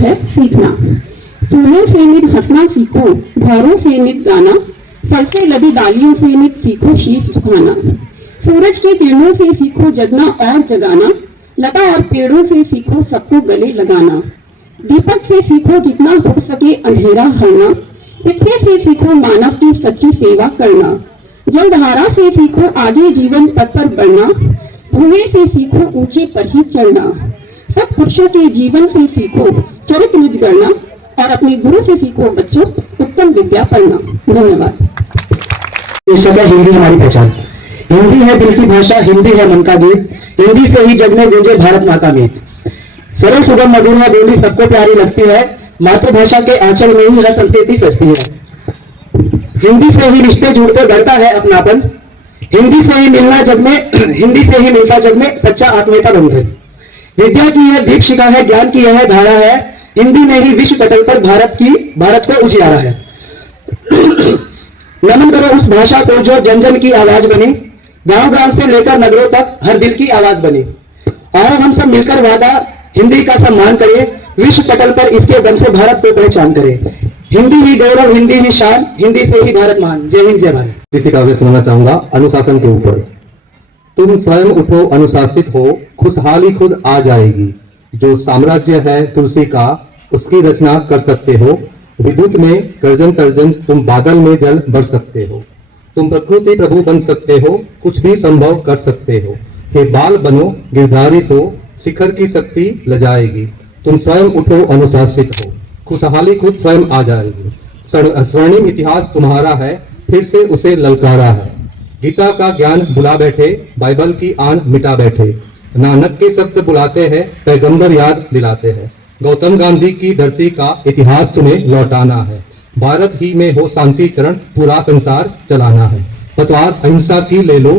है सीखना। फूलों से नित हंसना सीखो, भौरों से नित गाना, फल से लदी डालियों से नित सीखो शीश झुकाना। सूरज की किरणों से सीखो जगना और जगाना, लता और पेड़ों से सीखो सबको गले लगाना। दीपक से सीखो जितना हो सके अंधेरा हरना, पृथ्वी से सीखो मानव की सच्ची सेवा करना। जलधारा से सीखो आगे जीवन पथ पर बढ़ना, धुएं से सीखो ऊंचे पर ही चढ़ना। सब पुरुषों के जीवन से सीखो चरित्र निज गढ़ना, और अपने गुरु से सीखो बच्चों उत्तम विद्या पढ़ना। धन्यवाद। हिंदी हमारी पहचान, हिंदी है दिल की भाषा, हिंदी है मन का गीत, हिंदी से ही जग में गूंजे भारत माँ का मीत। सरल सुगम मधुर है बोली सबको प्यारी लगती है, मातृभाषा के आंचल में ही हर संस्कृति सजती है। हिंदी से ही रिश्ते जुड़कर बढ़ता है अपनापन, हिंदी से ही मिलना जग में हिंदी से ही मिलता जग में सच्चा आत्मे का बंधन। विद्या की यह दीपशिखा है, ज्ञान की यह धारा है, हिंदी में ही विश्व पटल पर भारत को उजियारा है। नमन करो उस भाषा को जो जन जन की आवाज बने, गांव गांव से लेकर नगरों तक हर दिल की आवाज बने। और हम सब मिलकर वादा हिंदी का सम्मान करें, विश्व पटल पर इसके दम से भारत को पहचान करें। हिंदी ही गौरव, हिंदी ही शान, हिंदी से ही भारत महान। जय हिंद, जय भारत। किसी काव्य सुनाना चाहूंगा अनुशासन के ऊपर। तुम स्वयं उठो, अनुशासित हो, खुशहाली खुद आ जाएगी। जो साम्राज्य है तुलसी का, उसकी रचना कर सकते हो। विद्युत में गर्जन तर्जन, तुम बादल में जल भर सकते हो। तुम प्रकृति प्रभु बन सकते हो, कुछ भी संभव कर सकते हो। हे बाल बनो गिरधारी तो शिखर की शक्ति लजाएगी। तुम स्वयं उठो, अनुशासित हो, खुशहाली खुद स्वयं आ जाएगी। स्वर्णिम इतिहास तुम्हारा है, फिर से उसे ललकारा है। गीता का ज्ञान बुला बैठे, बाइबल की आन मिटा बैठे। नानक के सत्य बुलाते हैं, पैगंबर याद दिलाते हैं। गौतम गांधी की धरती का इतिहास तुम्हें लौटाना है। भारत ही में हो शांति चरण, पूरा संसार चलाना है। पतवार अहिंसा की ले लो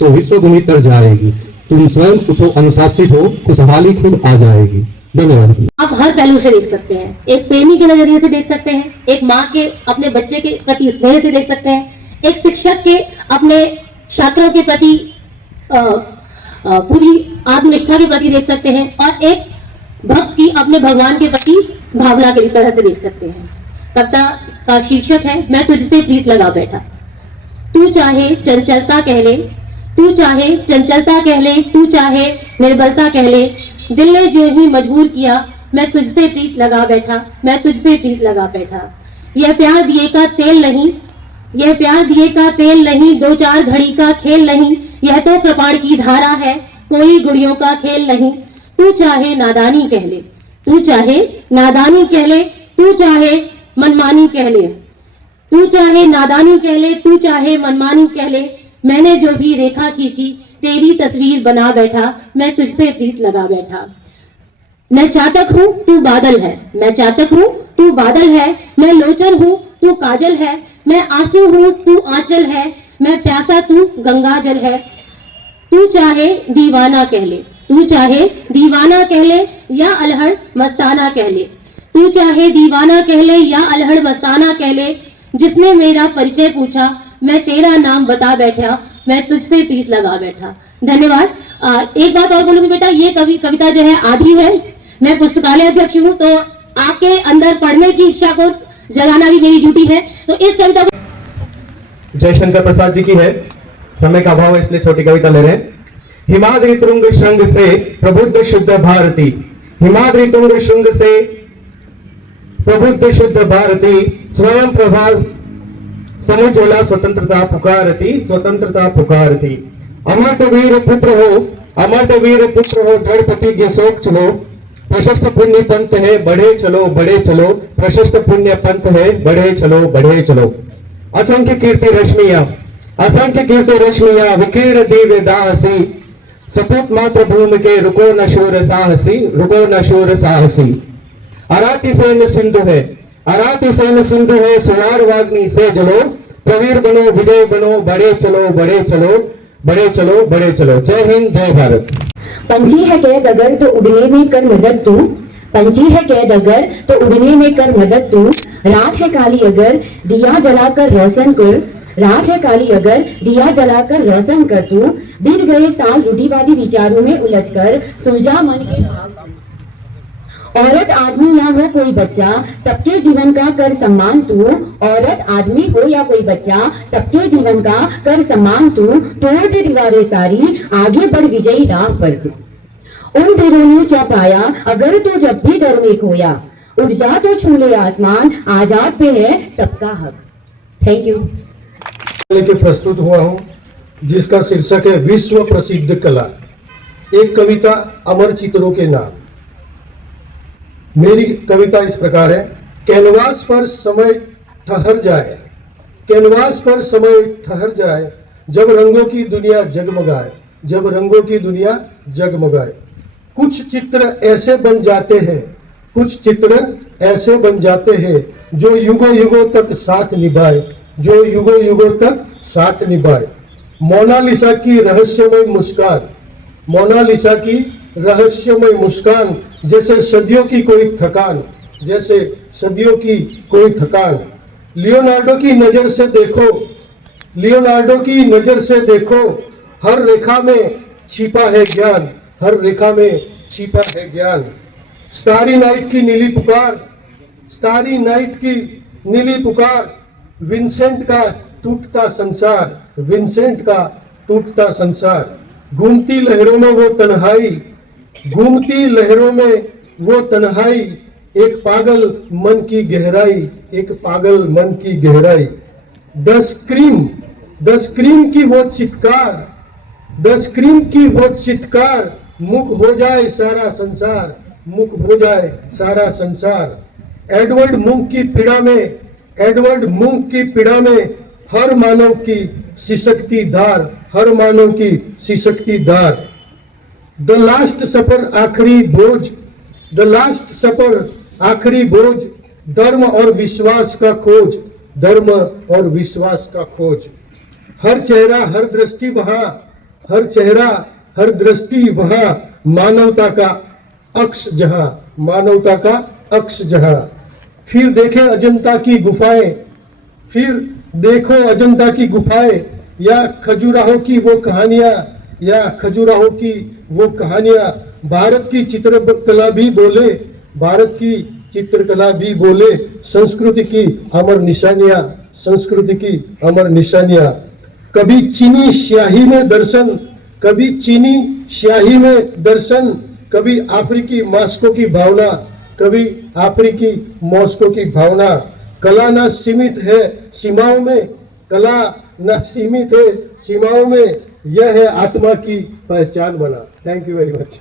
तो विश्व भूमि तर जाएगी। तुम स्वयं उठो, अनुशासित हो, खुशहाली खुद आ जाएगी। धन्यवाद। आप हर पहलू से देख सकते हैं, एक प्रेमी के नजरिए से देख सकते हैं, एक माँ के अपने बच्चे के प्रति स्नेह से देख सकते हैं, एक शिक्षक के अपने छात्रों के प्रति पूरी आत्मनिष्ठा के प्रति देख सकते हैं, और एक भक्त की अपने भगवान के प्रति भावना की तरह से देख सकते हैं। कविता का शीर्षक है मैं तुझसे प्रीत लगा बैठा। तू चाहे चंचलता कह ले, तू चाहे चंचलता कह ले, तू चाहे निर्बलता कह ले, दिल ने जो ही मजबूर किया, मैं तुझसे प्रीत लगा बैठा, मैं तुझसे प्रीत लगा बैठा। यह प्यार दिए का तेल नहीं, यह प्यार दिए का तेल नहीं, दो चार घड़ी का खेल नहीं, यह तो कृपाण की धारा है, कोई गुड़ियों का खेल नहीं। तू चाहे नादानी कह ले, तू चाहे नादानी कह ले, तू चाहे मनमानी कह ले, तू चाहे नादानी कह ले, तू चाहे मनमानी कह ले, मैंने जो भी रेखा खींची तेरी तस्वीर बना बैठा, मैं तुझसे प्रीत लगा बैठा। मैं चातक हूँ तू बादल है, मैं चातक हूँ तू बादल है, मैं लोचन हूँ तू काजल है, मैं आंसू हूँ तू आंचल है, मैं प्यासा तू गंगा जल है। तू चाहे दीवाना कह ले, तू चाहे दीवाना कह ले या अलहड़ मस्ताना कह ले, तू चाहे दीवाना कह ले या अलहड़ मस्ताना कह ले, जिसने मेरा परिचय पूछा मैं तेरा नाम बता बैठा, मैं तुझसे प्रीत लगा बैठा। धन्यवाद। एक बात और बोलूंगी बेटा, ये कविता जो है आधी है, मैं पुस्तकालय अध्यक्ष हूँ, तो आपके अंदर पढ़ने की इच्छा को जगाना भी मेरी ड्यूटी है। तो इस कविता को जयशंकर प्रसाद जी की है, समय का अभाव है इसलिए छोटी कविता ले रहे हैं। हिमाद्री तुंग श्रृंग से प्रबुद्ध शुद्ध भारती, हिमाद्री तुंग श्रृंग से प्रबुद्ध शुद्ध भारती, स्वयं प्रभा समुज्ज्वला स्वतंत्रता पुकारती, स्वतंत्रता पुकारती। अमर वीर पुत्र हो, अमर वीर पुत्र हो, दृढ़ प्रतिज्ञ शोक चलो, प्रशस्त पुण्य पंथ है बढ़े चलो बढ़े चलो, प्रशस्त पुण्य पंथ है बढ़े चलो बढ़े चलो। असंख्य कीर्ति रश्मियां, असंख्य कीर्ति रश्मियां, विकीर्ण दिव्य दाहसी, सपूत मातृभूमि के रुको न शूर साहसी, रुको न शूर साहसी। अराती सैन्य सिंधु है, अराती सैन्य सिंधु है, सुनार वाग्नि से जलो, प्रवीर बनो विजय बनो, बढ़े चलो बढ़े चलो बढ़े चलो बढ़े चलो। जय हिंद, जय भारत। पंछी है कैद अगर तो उड़ने में कर मदद तू, पंछी है कैद अगर तो उड़ने में कर मदद तू, रात है काली अगर दिया जलाकर रोशन कर, रात है काली अगर दिया जलाकर रोशन कर तू, बीत गए साल रूढ़िवादी विचारों में उलझकर सुलझा मन के भाव, औरत आदमी या हो कोई बच्चा, सबके जीवन का कर सम्मान तू। औरत आदमी हो या कोई बच्चा, सबके जीवन का कर सम्मान तू। तोड़ दे दीवारें सारी, आगे बढ़ विजयी राह पर तू। उन वीरों ने क्या पाया अगर तू जब भी डर में खोया। उठ जा तो छू ले आसमान, आजाद पे है सबका हक। Thank you. लेके प्रस्तुत हुआ हूं जिसका शीर्षक है विश्व प्रसिद्ध कला। एक कविता अमर चित्रों के नाम। मेरी कविता इस प्रकार है। कैनवास पर समय ठहर जाए, कैनवास पर समय ठहर जाए, जब रंगों की दुनिया जगमगाए, जब रंगों की दुनिया जगमगाए। कुछ चित्र ऐसे बन जाते हैं, कुछ चित्र ऐसे बन जाते हैं जो युगों युगों तक साथ निभाए, जो युगों युगों तक साथ निभाए। मोनालिसा की रहस्यमय मुस्कान, मोनालिसा की रहस्यमय मुस्कान, जैसे सदियों की कोई थकान, जैसे सदियों की कोई थकान। लियोनार्डो की नजर से देखो, लियोनार्डो की नजर से देखो, हर रेखा में छिपा है ज्ञान, हर रेखा में छिपा है ज्ञान। स्टारी नाइट की नीली पुकार, स्टारी नाइट की नीली पुकार, विंसेंट का टूटता संसार, विंसेंट का टूटता संसार। घूमती लहरों में वो तन्हाई, घूमती लहरों में वो तन्हाई, एक पागल मन की गहराई, एक पागल मन की गहराई। द स्क्रीम की वो चित्कार, द स्क्रीम की वो चित्कार, मुख हो जाए सारा संसार, मुख हो जाए सारा संसार। एडवर्ड मुंक की पीड़ा में, एडवर्ड मुंक की पीड़ा में, हर मानव की सिसकती धार, हर मानव की सिसकती धार। द लास्ट सफर आखिरी बोझ, द लास्ट सफर आखिरी बोझ, धर्म और विश्वास का खोज, धर्म और विश्वास का खोज। हर चेहरा हर दृष्टि वहां, हर चेहरा हर दृष्टि वहां, मानवता का अक्ष जहां, मानवता का अक्ष जहां। फिर देखे अजंता की गुफाएं, फिर देखो अजंता की गुफाएं, या खजुराहो की वो कहानियां, या खजुराहो की वो कहानियां। भारत की चित्रकला भी बोले, भारत की चित्रकला भी बोले, संस्कृति की अमर निशानियां, संस्कृति की अमर निशानियां। कभी चीनी स्याही में दर्शन, कभी चीनी स्याही में दर्शन, कभी अफ्रीकी मास्को की भावना, कभी अफ्रीकी मॉस्को की भावना। कला न सीमित है सीमाओं में, कला न सीमित है सीमाओं में, यह है आत्मा की पहचान बना। Thank you very much.